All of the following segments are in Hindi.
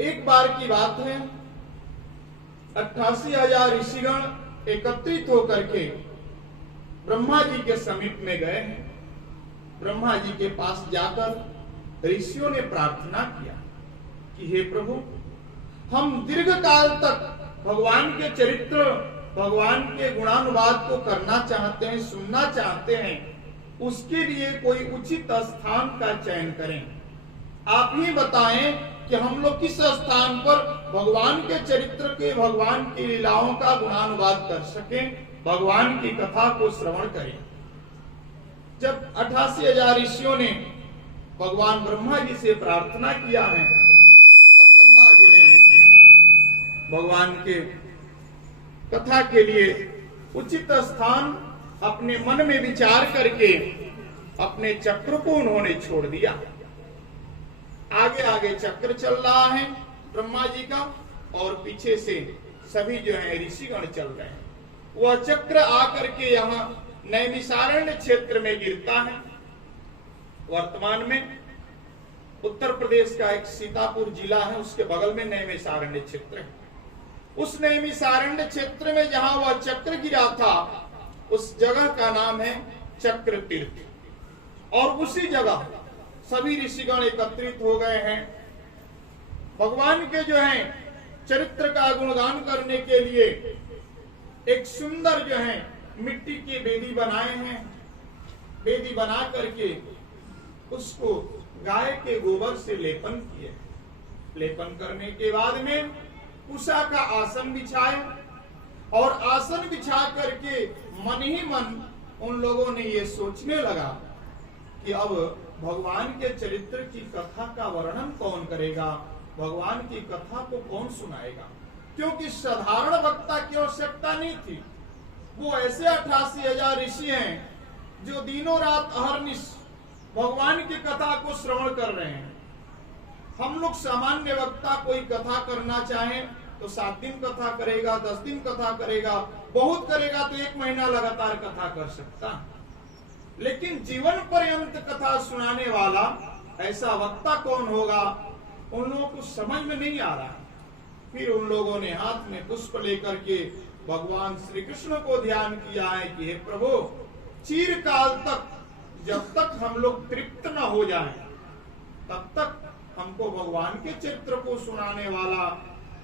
एक बार की बात है, 88,000 ऋषिगण एकत्रित होकर के ब्रह्मा जी के समीप में गए हैं। ब्रह्मा जी के पास जाकर ऋषियों ने प्रार्थना किया कि हे प्रभु, हम दीर्घ काल तक भगवान के चरित्र, भगवान के गुणानुवाद को करना चाहते हैं, सुनना चाहते हैं। उसके लिए कोई उचित स्थान का चयन करें। आप ही बताएं कि हम लोग किस स्थान पर भगवान के चरित्र के, भगवान की लीलाओं का गुणानुवाद कर सकें, भगवान की कथा को श्रवण करें। जब 88,000 ऋषियों ने भगवान ब्रह्मा जी से प्रार्थना किया है, तब ब्रह्मा जी ने भगवान के कथा के लिए उचित स्थान अपने मन में विचार करके अपने चक्र को उन्होंने छोड़ दिया। आगे आगे चक्र चल रहा है ब्रह्मा जी का, और पीछे से सभी जो है ऋषिगण चल रहे हैं। वह चक्र आकर के यहाँ नैमिषारण्य क्षेत्र में गिरता है। वर्तमान में उत्तर प्रदेश का एक सीतापुर जिला है, उसके बगल में नैमिषारण्य क्षेत्र है। उस नैमिषारण्य क्षेत्र में जहां वह चक्र गिरा था, उस जगह का नाम है चक्र तीर्थ। और उसी जगह सभी ऋषिगण एकत्रित हो गए हैं। भगवान के जो है चरित्र का गुणगान करने के लिए एक सुंदर जो है मिट्टी की बेदी बनाए हैं। बेदी बना करके उसको गाय के गोबर से लेपन किए। लेपन करने के बाद में उषा का आसन बिछाए, और आसन बिछा करके मन ही मन उन लोगों ने ये सोचने लगा कि अब भगवान के चरित्र की कथा का वर्णन कौन करेगा, भगवान की कथा को कौन सुनाएगा। क्योंकि साधारण वक्ता की आवश्यकता नहीं थी। वो ऐसे 88,000 ऋषि हैं जो दिनों रात अहर्निश भगवान की कथा को श्रवण कर रहे हैं। हम लोग सामान्य वक्ता कोई कथा करना चाहे तो 7 दिन कथा करेगा, 10 दिन कथा करेगा, बहुत करेगा तो 1 महीना लगातार कथा कर सकता। लेकिन जीवन पर्यंत कथा सुनाने वाला ऐसा वक्ता कौन होगा, उन लोगों को समझ में नहीं आ रहा। फिर उन लोगों ने हाथ में पुष्प लेकर के भगवान श्री कृष्ण को ध्यान किया है कि हे प्रभु, चिरकाल तक, जब तक हम लोग तृप्त न हो जाएं, तब तक हमको भगवान के चरित्र को सुनाने वाला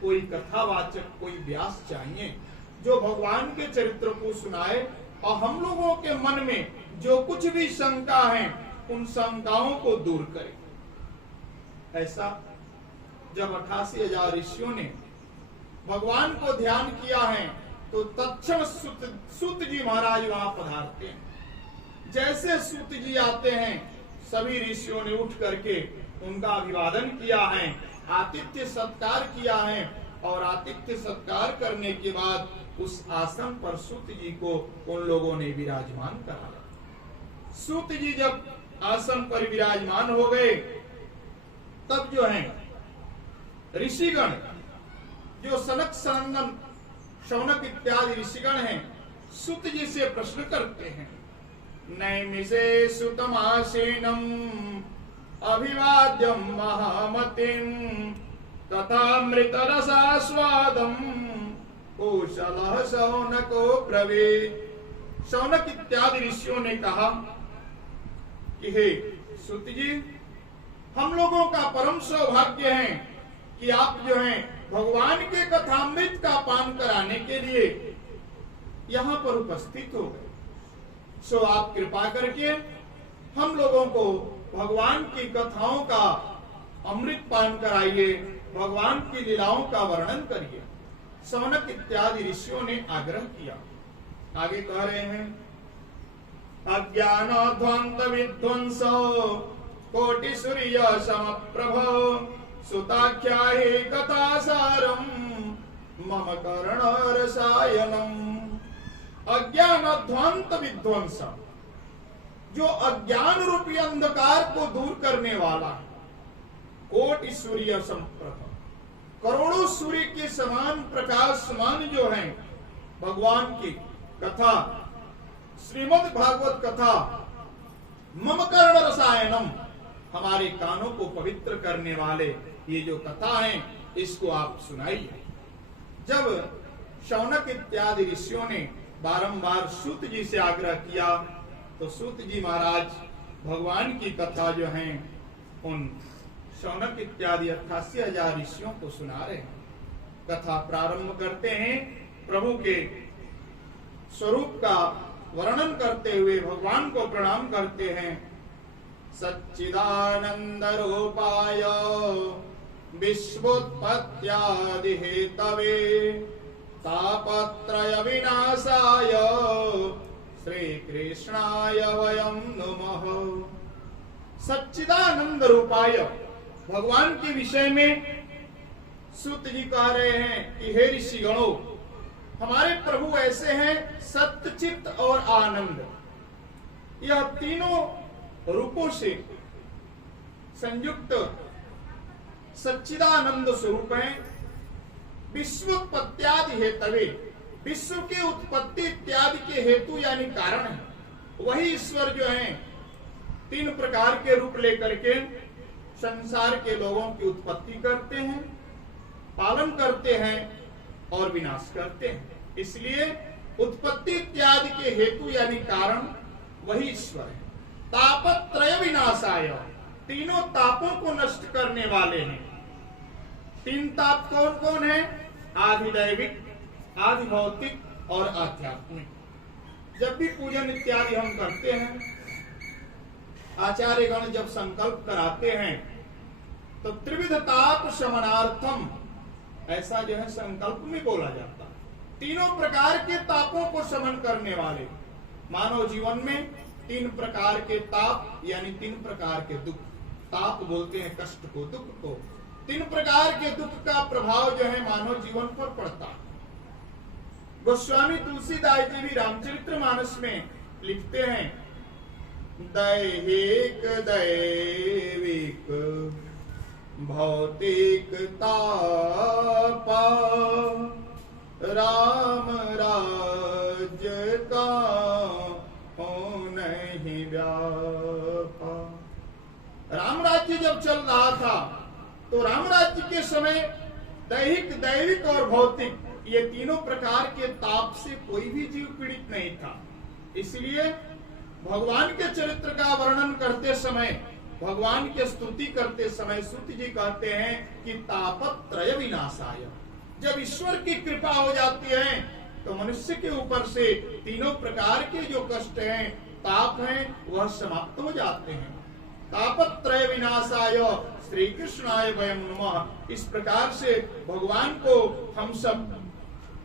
कोई कथावाचक, कोई व्यास चाहिए जो भगवान के चरित्र को सुनाए और हम लोगों के मन में जो कुछ भी शंका है उन शंकाओं को दूर करे। ऐसा जब 88,000 ऋषियों ने भगवान को ध्यान किया है तो तत्क्षण सूत जी महाराज वहां पधारते हैं। जैसे सूत जी आते हैं, सभी ऋषियों ने उठ करके उनका अभिवादन किया है, आतिथ्य सत्कार किया है, और आतिथ्य सत्कार करने के बाद उस आसन पर सूत जी को उन लोगों ने विराजमान कराया। सूत जी जब आसन पर विराजमान हो गए, तब जो है ऋषिगण, जो सनक सनंदन शौनक इत्यादि ऋषिगण हैं, सूत जी से प्रश्न करते हैं। नैमिषे सुतमासीनम अभिवाद्यम महामतिम तथामृत रसास्वादम कौशलः शौनको ब्रवीत्। शौनक इत्यादि ऋषियों ने कहा कि हे सूत जी, हम लोगों का परम सौभाग्य है कि आप जो हैं भगवान के कथामृत का पान कराने के लिए यहाँ पर उपस्थित हो गए। सो आप कृपा करके हम लोगों को भगवान की कथाओं का अमृत पान कराइए, भगवान की लीलाओं का वर्णन करिए। शौनक इत्यादि ऋषियों ने आग्रह किया। आगे कह रहे हैं, अज्ञानाध्वांत विध्वंसो कोटि सूर्य समप्रभो सुताख्याहि कथासारम मम कर्ण रसायनम। अज्ञानाध्वांत विध्वंस, जो अज्ञान रूपी अंधकार को दूर करने वाला, कोटि सूर्य समप्रभ, करोड़ों सूर्य के समान प्रकाश समान जो है भगवान की कथा, श्रीमद् भागवत कथा, मम कर्ण रसायनम, हमारे कानों को पवित्र करने वाले ये जो कथा है इसको आप सुनाइए। जब शौनक इत्यादि ऋषियों ने बारंबार सूत जी से आग्रह किया तो सूत जी महाराज भगवान की कथा जो है उन शौनक इत्यादि 88,000 ऋषियों को सुना रहे हैं। कथा प्रारंभ करते हैं, प्रभु के स्वरूप का वर्णन करते हुए भगवान को प्रणाम करते हैं। सच्चिदानंद रूपाय विश्वोत्पत्त्यादि हेतवे तापत्रय विनाशाय श्री कृष्णाय वयं नमः। सच्चिदानंद रूपाय भगवान के विषय में सूत जी कह रहे हैं कि हे ऋषिगणों, हमारे प्रभु ऐसे हैं सत्य, चित्त और आनंद। यह तीनों रूपों से संयुक्त सच्चिदानंद स्वरूप है। विश्वोत्पत्त्यादि हेतवे, विश्व के उत्पत्ति इत्यादि के हेतु यानी कारण है। वही ईश्वर जो है तीन प्रकार के रूप लेकर के संसार के लोगों की उत्पत्ति करते हैं, पालन करते हैं और विनाश करते हैं। इसलिए उत्पत्ति इत्यादि के हेतु यानी कारण वही ईश्वर है। तापत्रय विनाशाय, तीनों तापों को नष्ट करने वाले हैं। तीन ताप कौन कौन है? आदि दैविक, आदि भौतिक और आध्यात्मिक। जब भी पूजन इत्यादि हम करते हैं, आचार्यगण जब संकल्प कराते हैं तो त्रिविध ताप शमनार्थम, ऐसा जो है संकल्प में बोला जाता है। तीनों प्रकार के तापों को शमन करने वाले। मानव जीवन में तीन प्रकार के ताप यानी तीन प्रकार के दुख, ताप बोलते हैं कष्ट को, दुख को। तीन प्रकार के दुख का प्रभाव जो है मानव जीवन पर पड़ता है। गोस्वामी तुलसीदास जी भी रामचरितमानस में लिखते हैं, दैहिक दैविक भौतिक ताप राम राज्य का हो नहीं व्यापा। राम राज्य जब चल रहा था तो राम राज्य के समय दैहिक दैविक और भौतिक ये तीनों प्रकार के ताप से कोई भी जीव पीड़ित नहीं था। इसलिए भगवान के चरित्र का वर्णन करते समय, भगवान की स्तुति करते समय सूत जी कहते हैं कि तापत्रय विनाशाय। जब ईश्वर की कृपा हो जाती है तो मनुष्य के ऊपर से तीनों प्रकार के जो कष्ट हैं, ताप हैं, वह समाप्त हो जाते हैं। तापत्रय विनाशाय श्री कृष्णाय वयं नमः। इस प्रकार से भगवान को हम सब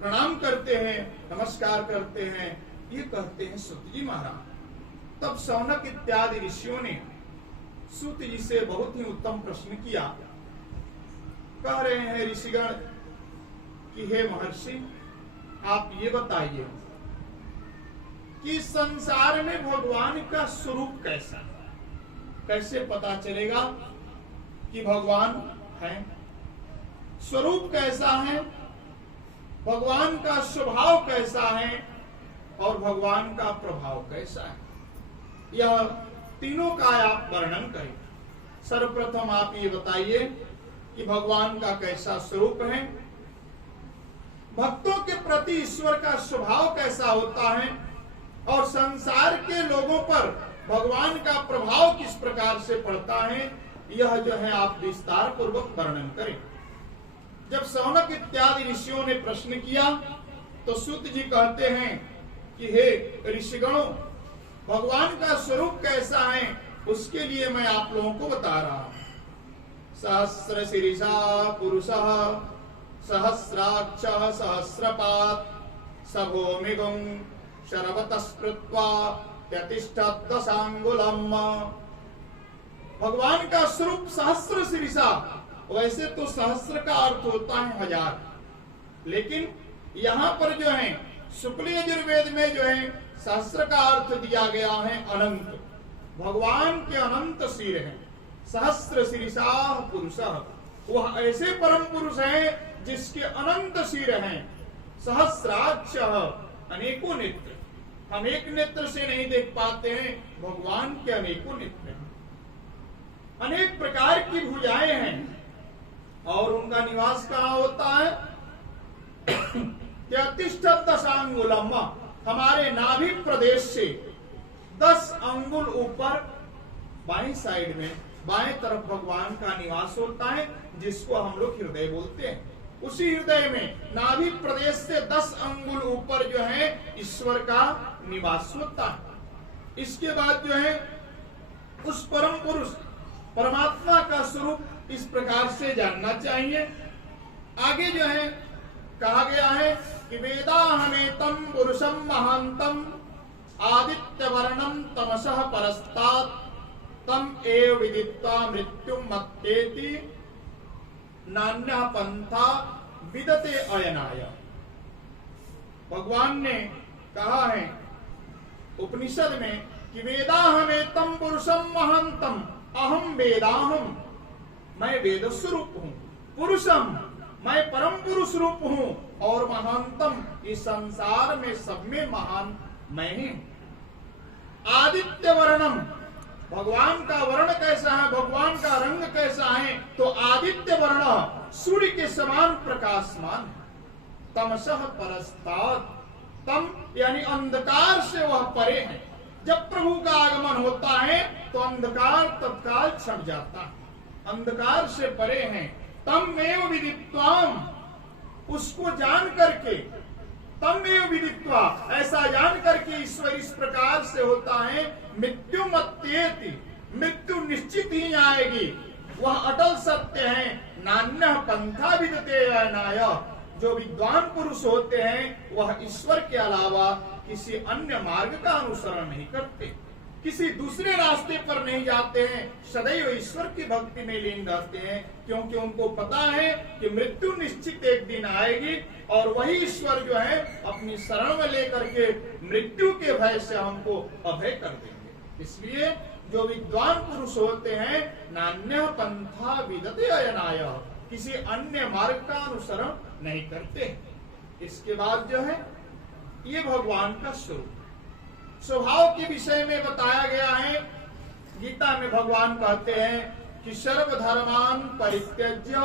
प्रणाम करते हैं, नमस्कार करते हैं, ये कहते हैं सूत जी महाराज। तब शौनक इत्यादि ऋषियों ने सूत जी से बहुत ही उत्तम प्रश्न किया। कह रहे हैं ऋषिगण कि हे महर्षि, आप ये बताइए कि संसार में भगवान का स्वरूप कैसा है? कैसे पता चलेगा कि भगवान है? स्वरूप कैसा है, भगवान का स्वभाव कैसा है और भगवान का प्रभाव कैसा है, यह तीनों का आप वर्णन करें। सर्वप्रथम आप ये बताइए कि भगवान का कैसा स्वरूप है, भक्तों के प्रति ईश्वर का स्वभाव कैसा होता है और संसार के लोगों पर भगवान का प्रभाव किस प्रकार से पड़ता है, यह जो है आप विस्तार पूर्वक वर्णन करें। जब शौनक इत्यादि ऋषियों ने प्रश्न किया तो सूत जी कहते हैं कि हे ऋषिगणों, भगवान का स्वरूप कैसा है उसके लिए मैं आप लोगों को बता रहा हूं। सहस्र शीर्षा पुरुषः सहस्राक्षः सहस्रपात् सभोमिगुं शरवतः स्मृत्वा त्यतिष्ठत् दशांगुलम्। भगवान का स्वरूप सहस्र शीर्षा, वैसे तो सहस्र का अर्थ होता है हजार, लेकिन यहाँ पर जो है शुक्ल यजुर्वेद में जो है सहस्र का अर्थ दिया गया है अनंत। भगवान के अनंत सिर हैं। सहस्र शीर्षा पुरुषः, वह ऐसे परम पुरुष हैं जिसके अनंत सिर हैं। सहस्राक्षः, अनेकों नेत्र, हम एक नेत्र से नहीं देख पाते हैं, भगवान के अनेकों नेत्र हैं। अनेक प्रकार की भुजाएं हैं, और उनका निवास कहाँ होता है? तिष्ठत दशांगुलम, हमारे नाभि प्रदेश से 10 अंगुल ऊपर बाएं साइड में बाएं तरफ भगवान का निवास होता है, जिसको हम लोग हृदय बोलते हैं। उसी हृदय में नाभि प्रदेश से 10 अंगुल ऊपर जो है ईश्वर का निवास होता है। इसके बाद जो है उस परम पुरुष परमात्मा का स्वरूप इस प्रकार से जानना चाहिए। आगे जो है कहा गया है कि वेदाहमेतं पुरुषं महांतम आदित्य वर्णम तमसः परस्तात् तम एव विदित्वा मृत्युम मत्तेति नान्यः पंथा विदते अयनाय। भगवान ने कहा है उपनिषद में कि वेदाहमेतं पुरुषं महांतम, अहम वेदाहम, मैं वेद स्वरूप हूं, पुरुषम, मैं परम पुरुष रूप हूं, और महानतम, इस संसार में सब में महान मैं हूं। आदित्य वर्णम, भगवान का वर्ण कैसा है, भगवान का रंग कैसा है, तो आदित्य वर्ण सूर्य के समान प्रकाशमान। तमसः परस्तात्, तम यानी अंधकार से वह परे है। जब प्रभु का आगमन होता है तो अंधकार तत्काल छट जाता है, अंधकार से परे हैं। तम एव विदित्वाम, उसको जान करके, तम एव विदित्वा, ऐसा जान करके ईश्वर इस प्रकार से होता है। मृत्यु मत्तेति, मृत्यु निश्चित ही आएगी, वह अटल सत्य है। नान्यः पंथा विदते अयनाय, जो विद्वान पुरुष होते हैं वह ईश्वर के अलावा किसी अन्य मार्ग का अनुसरण नहीं करते, किसी दूसरे रास्ते पर नहीं जाते हैं, सदैव ईश्वर की भक्ति में लीन रहते हैं, क्योंकि उनको पता है कि मृत्यु निश्चित एक दिन आएगी और वही ईश्वर जो है अपनी शरण में लेकर के मृत्यु के भय से हमको अभय कर देंगे। इसलिए जो विद्वान पुरुष होते हैं नान्यः पंथा विदते अयनाय, किसी अन्य मार्ग का अनुसरण नहीं करते। इसके बाद जो है ये भगवान का स्वरूप स्वभाव के विषय में बताया गया है। गीता में भगवान कहते हैं कि सर्वधर्मान् परित्यज्य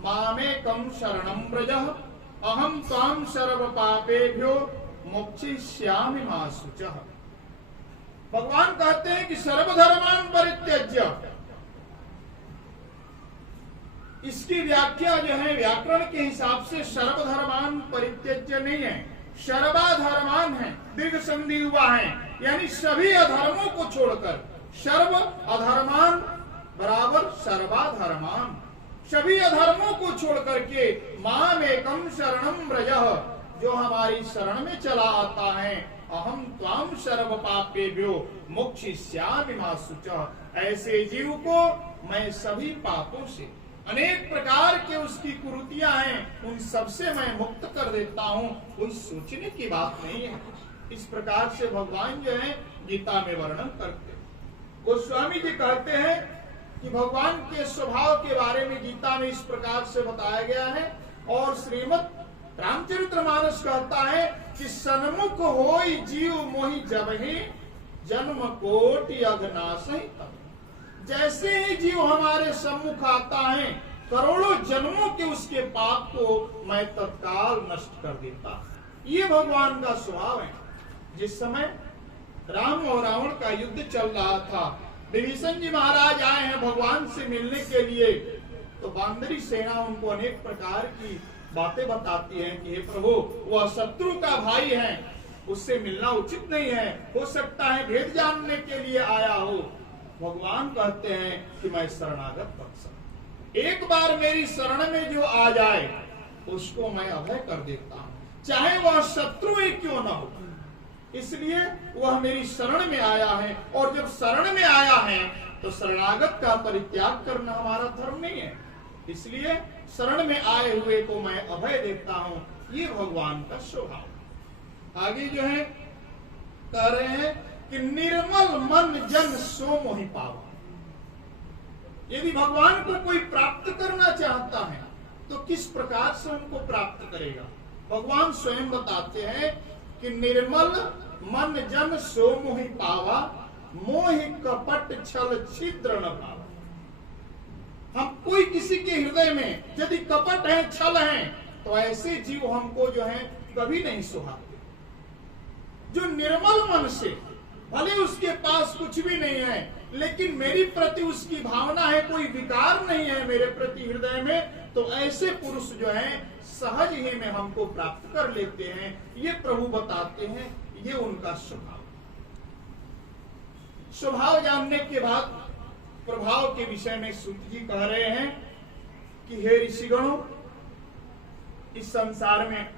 मामेकं शरणं व्रज, अहम त्वां सर्व पापेभ्यो मोक्षयिष्यामि मा शुचः। भगवान कहते हैं कि सर्वधर्मान् परित्यज्य, इसकी व्याख्या जो है व्याकरण के हिसाब से सर्वधर्मान परित्यज्य नहीं है, सर्वाधर्मान है, दीर्घ संधि हुआ है, यानी सभी अधर्मों को छोड़कर। सर्व अधर्मान बराबर सर्वाधर्मान, सभी अधर्मों को छोड़ करके मामेकं शरणं व्रज, जो हमारी शरण में चला आता है, अहम त्वां सर्व पापेभ्यो मोक्षयिष्यामि मा शुचः, ऐसे जीव को मैं सभी पापों से, अनेक प्रकार के उसकी कुरीतियां हैं, उन सबसे मैं मुक्त कर देता हूं। कोई सोचने की बात नहीं है। इस प्रकार से भगवान जो है गीता में वर्णन करते। गोस्वामी जी कहते हैं कि भगवान के स्वभाव के बारे में गीता में इस प्रकार से बताया गया है, और श्रीमद् रामचरितमानस कहता है कि सन्मुख होई जीव मोहि जबहि जन्म कोटि अघनासहि तब। जैसे ही जीव हमारे सम्मुख आता है, करोड़ों जन्मों के उसके पाप को मैं तत्काल नष्ट कर देता। ये भगवान का स्वभाव है। जिस समय राम और रावण का युद्ध चल रहा था, विभीषण जी महाराज आए हैं भगवान से मिलने के लिए, तो बांदरी सेना उनको अनेक प्रकार की बातें बताती है कि हे प्रभु, वह शत्रु का भाई है, उससे मिलना उचित नहीं है, हो सकता है भेद जानने के लिए आया हो। भगवान कहते हैं कि मैं शरणागत भक्त, एक बार मेरी शरण में जो आ जाए उसको मैं अभय कर देता हूं, चाहे वह शत्रु ही क्यों ना हो। इसलिए वह मेरी शरण में आया है, और जब शरण में आया है तो शरणागत का परित्याग करना हमारा धर्म नहीं है। इसलिए शरण में आए हुए को मैं अभय देता हूं। ये भगवान का स्वभाव। आगे जो है कह रहे हैं कि निर्मल मन जन सो मोहि पावा। यदि भगवान को कोई प्राप्त करना चाहता है तो किस प्रकार से उनको प्राप्त करेगा? भगवान स्वयं बताते हैं कि निर्मल मन जन सो मोहि पावा, मोहि कपट छल छिद्र न पावा। हम कोई किसी के हृदय में यदि कपट है, छल है, तो ऐसे जीव हमको जो है कभी नहीं सुहाते। जो निर्मल मन से, भले उसके पास कुछ भी नहीं है, लेकिन मेरी प्रति उसकी भावना है, कोई विकार नहीं है मेरे प्रति हृदय में, तो ऐसे पुरुष जो है सहज ही में हमको प्राप्त कर लेते हैं। ये प्रभु बताते हैं, ये उनका स्वभाव। स्वभाव जानने के बाद प्रभाव के विषय में सूत जी कह रहे हैं कि हे ऋषिगणों, इस संसार में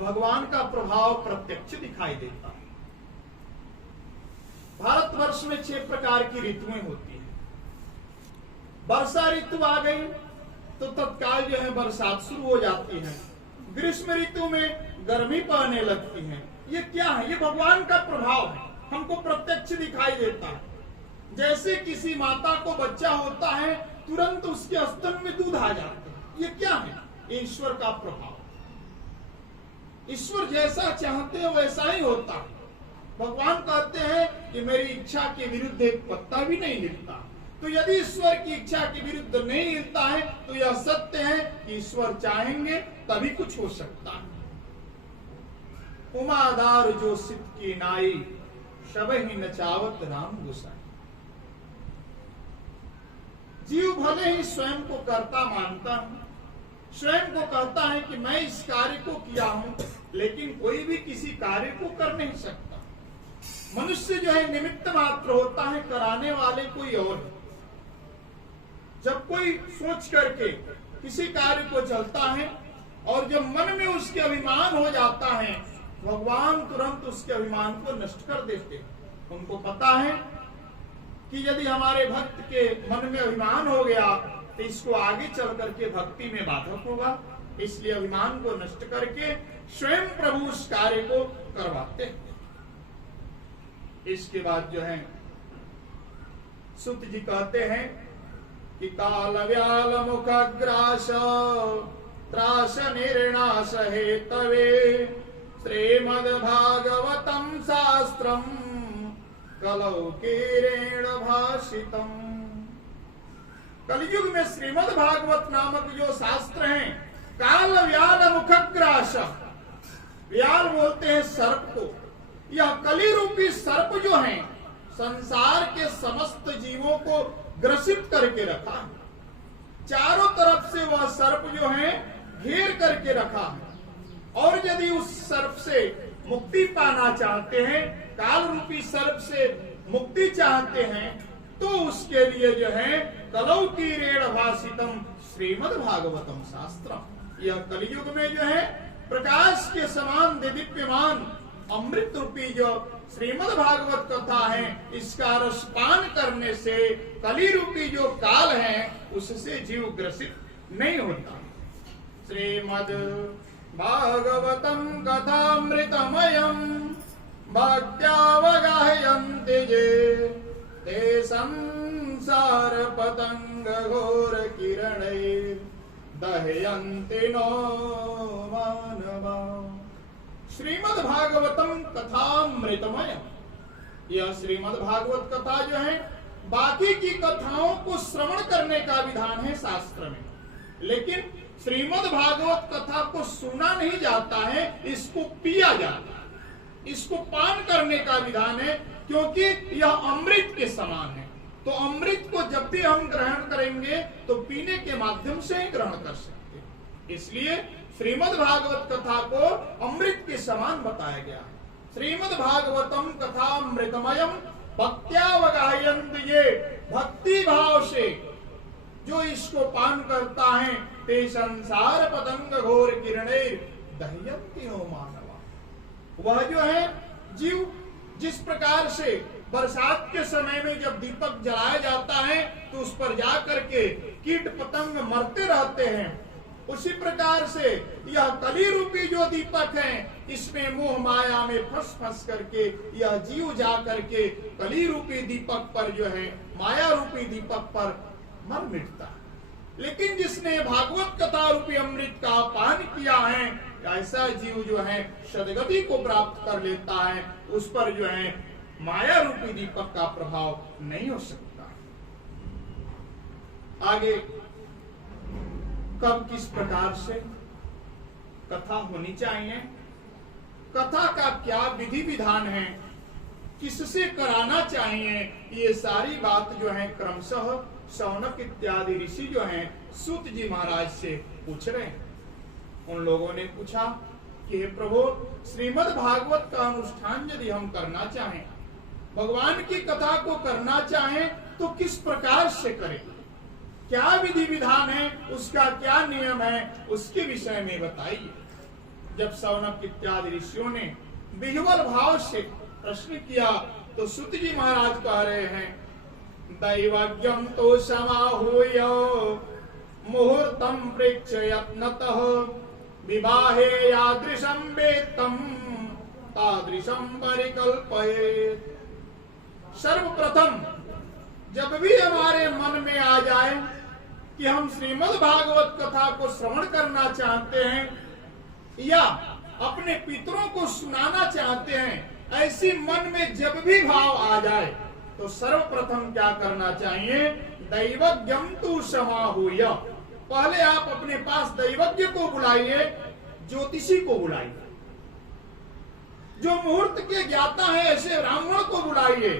भगवान का प्रभाव प्रत्यक्ष दिखाई देता है। भारतवर्ष में 6 प्रकार की ऋतुएं होती हैं। वर्षा ऋतु आ गई तो तत्काल जो है बरसात शुरू हो जाती है। ग्रीष्म ऋतु में गर्मी पड़ने लगती है। ये क्या है? ये भगवान का प्रभाव है, हमको प्रत्यक्ष दिखाई देता है। जैसे किसी माता को बच्चा होता है, तुरंत उसके स्तन में दूध आ जाता है। ये क्या है? ईश्वर का प्रभाव। ईश्वर जैसा चाहते हैं वैसा ही होता है। भगवान कहते हैं कि मेरी इच्छा के विरुद्ध एक पत्ता भी नहीं हिलता। तो यदि ईश्वर की इच्छा के विरुद्ध नहीं हिलता है तो यह सत्य है कि ईश्वर चाहेंगे तभी कुछ हो सकता है। उमादार जो सिद्ध की नाई, शबहि नचावत राम गोसाई। जीव भले ही स्वयं को कर्ता मानता है, स्वयं को कहता है कि मैं इस कार्य को किया हूं, लेकिन कोई भी किसी कार्य को कर नहीं सकता। मनुष्य जो है निमित्त मात्र होता है, कराने वाले कोई और है। जब कोई सोच करके किसी कार्य को चलता है और जब मन में उसके अभिमान हो जाता है, भगवान तुरंत उसके अभिमान को नष्ट कर देते हैं। उनको पता है कि यदि हमारे भक्त के मन में अभिमान हो गया तो इसको आगे चल करके भक्ति में बाधक होगा, इसलिए अभिमान को नष्ट करके स्वयं प्रभु उस कार्य को करवाते हैं। इसके बाद जो है सुत जी कहते हैं कि काल व्याल मुखग्रास त्रास निर्णास हेतवे श्रीमद् भागवतम शास्त्रम कलौकीरेण भाषितम। कलयुग में श्रीमद् भागवत नामक जो शास्त्र है, काल व्याल मुखग्रास, व्याल बोलते हैं सर्प को। यह कली रूपी सर्प जो है संसार के समस्त जीवों को ग्रसित करके रखा है। चारों तरफ से वह सर्प जो है घेर करके रखा है। और यदि उस सर्प से मुक्ति पाना चाहते हैं, काल रूपी सर्प से मुक्ति चाहते हैं, तो उसके लिए जो है कलौकीरेण भाषितम श्रीमद् भागवतम शास्त्रम। यह कलियुग में जो है प्रकाश के समान दिव्यमान अमृत रूपी जो श्रीमद् भागवत कथा है, इसका रसपान करने से कली रूपी जो काल है उससे जीव ग्रसित नहीं होता। श्रीमद् भागवतम कथामृतमयम् भक्त्यावगाह्यन्ति ये ते संसार पतंग घोर किरणैर् दह्यन्ति नो मानवा। श्रीमद् भागवतम कथामृतमय, यह श्रीमद् भागवत कथा जो है बाकी की कथाओं को श्रवण करने का विधान है शास्त्र में, लेकिन श्रीमद् भागवत कथा को सुना नहीं जाता है, इसको पिया जाता है, इसको पान करने का विधान है, क्योंकि यह अमृत के समान है। तो अमृत को जब भी हम ग्रहण करेंगे तो पीने के माध्यम से ही ग्रहण कर सकते हैं। इसलिए श्रीमद् भागवत कथा को अमृत के समान बताया गया। श्रीमद् भागवतम कथामृतमयम् भक्त्यावगाह्यन्ति ये, भक्ति भाव से जो इसको पान करता है, ते संसार पतंग घोर किरणैर् दह्यन्ति नो मानवा। वह जो है जीव जिस प्रकार से बरसात के समय में जब दीपक जलाया जाता है तो उस पर जाकर के कीट पतंग मरते रहते हैं, उसी प्रकार से यह कली रूपी जो दीपक है, इसमें मोह माया में फंस करके यह जीव जा करके कली रूपी दीपक पर जो है, माया रूपी दीपक पर मर मिटता है। लेकिन जिसने भागवत कथा रूपी अमृत का पान किया है, ऐसा जीव जो है सदगति को प्राप्त कर लेता है, उस पर जो है माया रूपी दीपक का प्रभाव नहीं हो सकता। आगे कब किस प्रकार से कथा होनी चाहिए, कथा का क्या विधि विधान है, किससे कराना चाहिए, ये सारी बात जो है क्रमशः शौनक इत्यादि ऋषि जो हैं सूत जी महाराज से पूछ रहे हैं। उन लोगों ने पूछा कि हे प्रभु, श्रीमद् भागवत का अनुष्ठान यदि हम करना चाहें, भगवान की कथा को करना चाहें, तो किस प्रकार से करें, क्या विधि विधान है, उसका क्या नियम है, उसके विषय में बताइए। जब शौनक इत्यादि ऋषियों ने विह्वल भाव से प्रश्न किया तो सूत जी महाराज कह रहे हैं, दैवज्ञम तो समाहूय मुहूर्तम प्रेक्षयत्नतः विवाहे यादृशं वेत्तं तादृशं परिकल्पयेत्। सर्वप्रथम जब भी हमारे मन में आ जाए कि हम श्रीमद् भागवत कथा को श्रवण करना चाहते हैं या अपने पितरों को सुनाना चाहते हैं, ऐसी मन में जब भी भाव आ जाए तो सर्वप्रथम क्या करना चाहिए, दैवज्ञम तु समाहूय, पहले आप अपने पास दैवज्ञ को बुलाइए, ज्योतिषी को बुलाइए, जो मुहूर्त के ज्ञाता है ऐसे ब्राह्मण को बुलाइए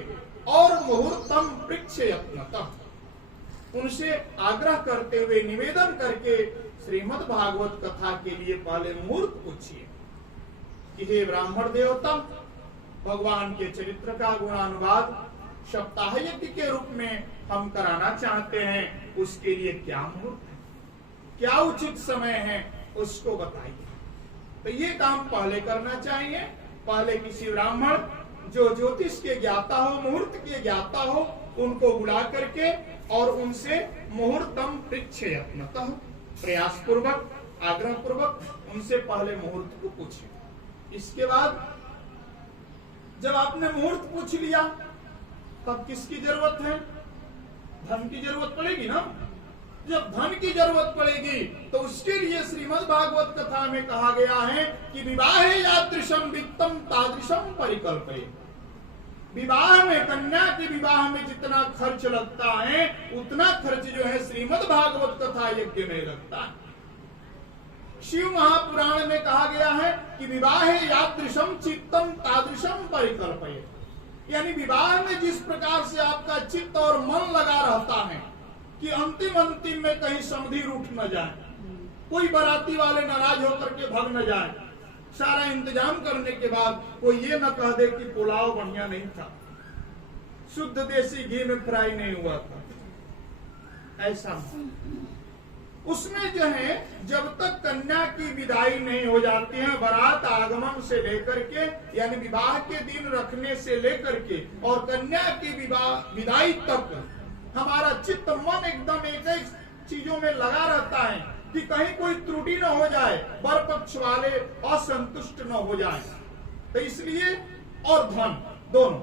और मुहूर्तम पृच्छयत्नतः, उनसे आग्रह करते हुए निवेदन करके श्रीमद् भागवत कथा के लिए पहले मुहूर्त पूछिए कि हे ब्राह्मण देवता, भगवान के चरित्र का गुणानुवाद सप्ताह यज्ञ के रूप में हम कराना चाहते हैं, उसके लिए क्या मुहूर्त है, क्या उचित समय है, उसको बताइए। तो ये काम पहले करना चाहिए। पहले किसी ब्राह्मण जो ज्योतिष के ज्ञाता हो, मुहूर्त के ज्ञाता हो, उनको बुला करके और उनसे मुहूर्तम पृच्छयत्नतः, प्रयास पूर्वक आग्रह पूर्वक उनसे पहले मुहूर्त को पूछे। इसके बाद जब आपने मुहूर्त पूछ लिया तब किसकी जरूरत है, धन की जरूरत पड़ेगी ना। जब धन की जरूरत पड़ेगी तो उसके लिए श्रीमद् भागवत कथा में कहा गया है कि विवाहे यादृशं वित्तम तादृशं परिकल्पयेत्। विवाह में, कन्या के विवाह में जितना खर्च लगता है उतना खर्च जो है श्रीमद् भागवत कथा यज्ञ में लगता है। शिव महापुराण में कहा गया है कि विवाहे यादृशं चित्तम तादृशं परिकल्पयेत्, यानी विवाह में जिस प्रकार से आपका चित्त और मन लगा रहता है कि अंतिम में कहीं समधि रूठ न जाए, कोई बाराती वाले नाराज होकर के भाग न जाए, सारा इंतजाम करने के बाद कोई ये न कह दे कि पुलाव बढ़िया नहीं था, शुद्ध देसी घी में फ्राई नहीं हुआ था, ऐसा उसमें जो है जब तक कन्या की विदाई नहीं हो जाती है, बारात आगमन से लेकर के यानी विवाह के दिन रखने से लेकर के और कन्या की विदाई तक हमारा चित्त मन एकदम एक एक चीजों में लगा रहता है कि कहीं कोई त्रुटि न हो जाए, वर पक्ष वाले असंतुष्ट न हो जाए। तो इसलिए और धन दोनों,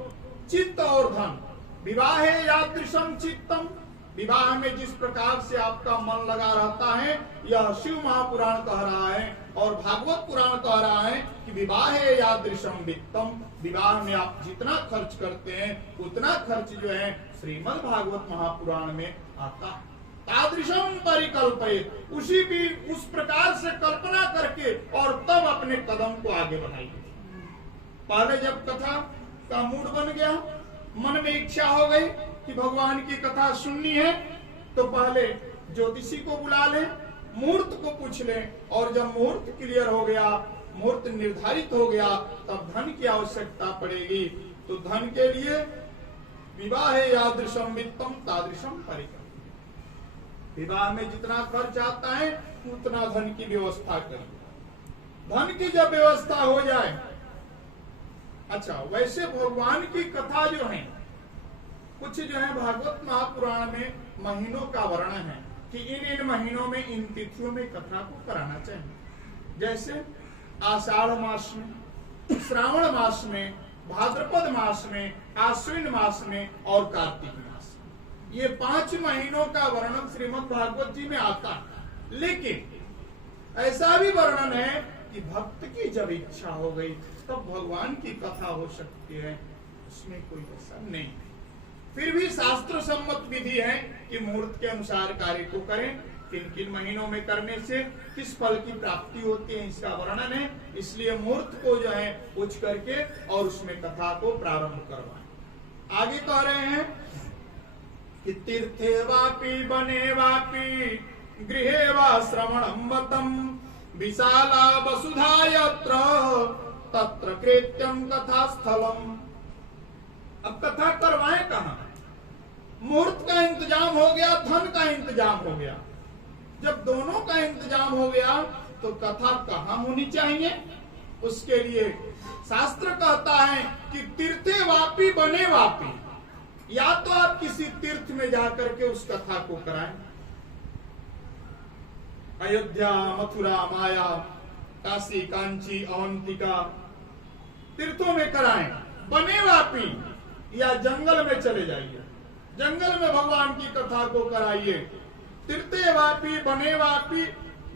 चित्त और धन, विवाहे यादृशं चित्तम, विवाह में जिस प्रकार से आपका मन लगा रहता है, यह शिव महापुराण कह रहा है और भागवत पुराण कह रहा है कि विवाहे यादृशं वित्तम, विवाह में आप जितना खर्च करते हैं उतना खर्च जो है श्रीमद् भागवत महापुराण में आता है। तादृशं परिकल्पयेत्, उस प्रकार से कल्पना करके और तब अपने कदम को आगे बढ़ाइए। पहले जब कथा का मूड बन गया, मन में इच्छा हो गई कि भगवान की कथा सुननी है, तो पहले ज्योतिषी को बुला ले, मुहूर्त को पूछ ले, और जब मुहूर्त क्लियर हो गया, मुहूर्त निर्धारित हो गया, तब धन की आवश्यकता पड़ेगी। तो धन के लिए विवाहे यादृशं वित्तम तादृशं परिकल्पयेत्, विवाह में जितना खर्च आता है उतना धन की व्यवस्था करिए। धन की जब व्यवस्था हो जाए, अच्छा वैसे भगवान की कथा जो है कुछ जो है भागवत महापुराण में महीनों का वर्णन है कि इन महीनों में इन तिथियों में कथा को कराना चाहिए। जैसे आषाढ़ मास में, श्रावण मास में, भाद्रपद मास में, आश्विन मास में और कार्तिक मास, ये 5 महीनों का वर्णन श्रीमद् भागवत जी में आता है। लेकिन ऐसा भी वर्णन है कि भक्त की जब इच्छा हो गई तब भगवान की कथा हो सकती है, उसमें कोई ऐसा नहीं। फिर भी शास्त्र सम्मत विधि है कि मुहूर्त के अनुसार कार्य को करें। किन किन महीनों में करने से किस फल की प्राप्ति होती है इसका वर्णन है। इसलिए मुहूर्त को जो है उच्च करके और उसमें कथा को प्रारंभ करवाएं। आगे कह रहे हैं कि तीर्थे वापि बने वापि गृहे वा श्रवणं वतम विशाला वसुधा यत्र तत्र कृत्यं कथा स्थलम। अब कथा करवाएं कहां? मुहूर्त का इंतजाम हो गया, धन का इंतजाम हो गया। जब दोनों का इंतजाम हो गया तो कथा कहां होनी चाहिए? उसके लिए शास्त्र कहता है कि तीर्थे वापी बने वापी। या तो आप किसी तीर्थ में जाकर के उस कथा को कराएं, अयोध्या, मथुरा, माया, काशी, कांची, अवंतिका तीर्थों में कराएं। बने वापी या जंगल में चले जाइए, जंगल में भगवान की कथा को कराइए। तीर्थे वापी बने वापी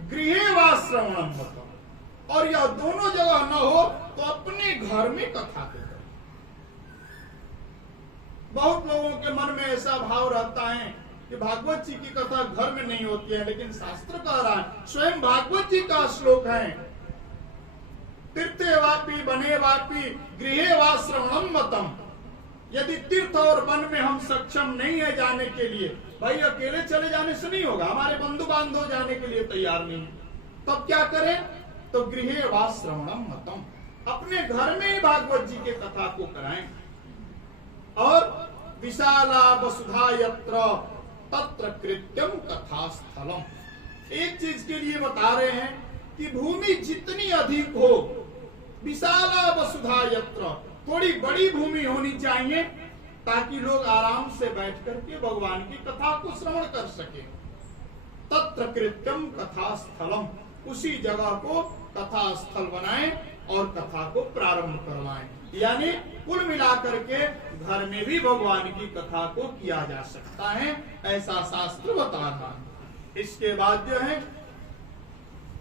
गृहे वा श्रवणम वतम। और यह दोनों जगह न हो तो अपने घर में कथा को करें। बहुत लोगों के मन में ऐसा भाव रहता है कि भागवत जी की कथा घर में नहीं होती है, लेकिन शास्त्र कह रहा है, स्वयं भागवत जी का श्लोक है, तीर्थे वापी बने वापी गृहे वा श्रवणम वतम। यदि तीर्थ और वन में हम सक्षम नहीं है जाने के लिए, भाई अकेले चले जाने से नहीं होगा, हमारे बंधु बांधव जाने के लिए तैयार नहीं है, तब क्या करें? तो गृहे वा श्रवणम वतम, अपने घर में ही भागवत जी के कथा को कराएं। और विशाला वसुधा यत्र तत्र कृत्यम कथा स्थलम। एक चीज के लिए बता रहे हैं कि भूमि जितनी अधिक हो, विशाला वसुधा यत्र, थोड़ी बड़ी भूमि होनी चाहिए ताकि लोग आराम से बैठ करके भगवान की कथा को श्रवण कर सके। तत्र कृत्यम कथा स्थलम, उसी जगह को कथा स्थल बनाएं और कथा को प्रारंभ करवाएं। यानी कुल मिलाकर के घर में भी भगवान की कथा को किया जा सकता है, ऐसा शास्त्र बता रहा है। इसके बाद जो है,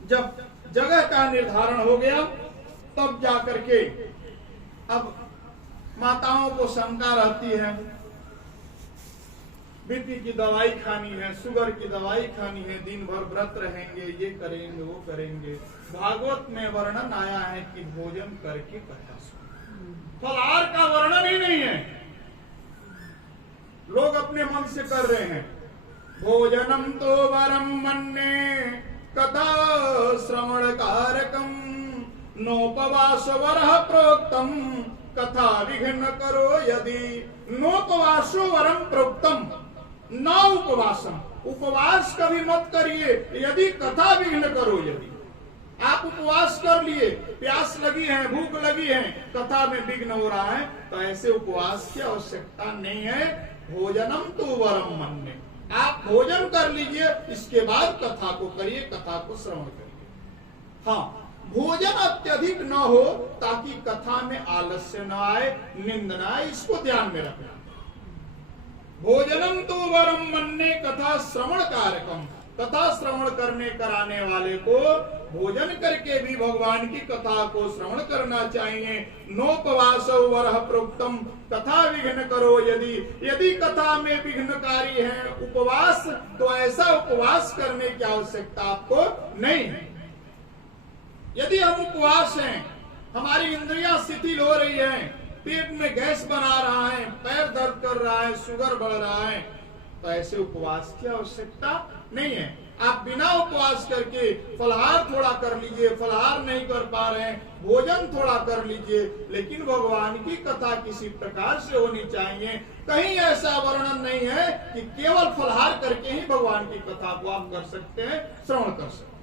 जब जगह का निर्धारण हो गया तब जाकर के अब माताओं को शंका रहती है, बीपी की दवाई खानी है, शुगर की दवाई खानी है, दिन भर व्रत रहेंगे, ये करेंगे वो करेंगे। भागवत में वर्णन आया है कि भोजन करके कथा सुनो। फलाहार का वर्णन ही नहीं है, लोग अपने मन से कर रहे हैं। भोजनम तो वरम मन्ये कथा श्रवण कारकम नोपवास वरः प्रोक्तम कथा विघ्न करो यदि। नोपवासो वरम प्रोक्तम, न उपवासम, उपवास कभी मत करिए यदि कथा विघ्न करो यदि। आप उपवास कर लिए, प्यास लगी है, भूख लगी है, कथा में विघ्न हो रहा है, तो ऐसे उपवास की आवश्यकता नहीं है। भोजनम तो वरम मन्ये, आप भोजन कर लीजिए, इसके बाद कथा को करिए, कथा को श्रवण करिए। हाँ, भोजन अत्यधिक न हो ताकि कथा में आलस्य न आए, निंद न आए, इसको ध्यान में रखना। भोजनम तो वरम मन्ये कथा श्रवण कारकम, कथा श्रवण करने कराने वाले को भोजन करके भी भगवान की कथा को श्रवण करना चाहिए। नोपवास वरः प्रोक्तम कथा विघ्न करो यदि। यदि कथा में विघ्नकारी है उपवास, तो ऐसा उपवास करने की आवश्यकता आपको नहीं है। यदि हम उपवास हैं, हमारी इंद्रियां शिथिल हो रही हैं, पेट में गैस बना रहा है, पैर दर्द कर रहा है, शुगर बढ़ रहा है, तो ऐसे उपवास की आवश्यकता नहीं है। आप बिना उपवास करके फलाहार थोड़ा कर लीजिए, फलाहार नहीं कर पा रहे हैं, भोजन थोड़ा कर लीजिए, लेकिन भगवान की कथा किसी प्रकार से होनी चाहिए। कहीं ऐसा वर्णन नहीं है कि केवल फलाहार करके ही भगवान की कथा को आप कर सकते हैं, श्रवण कर सकते हैं।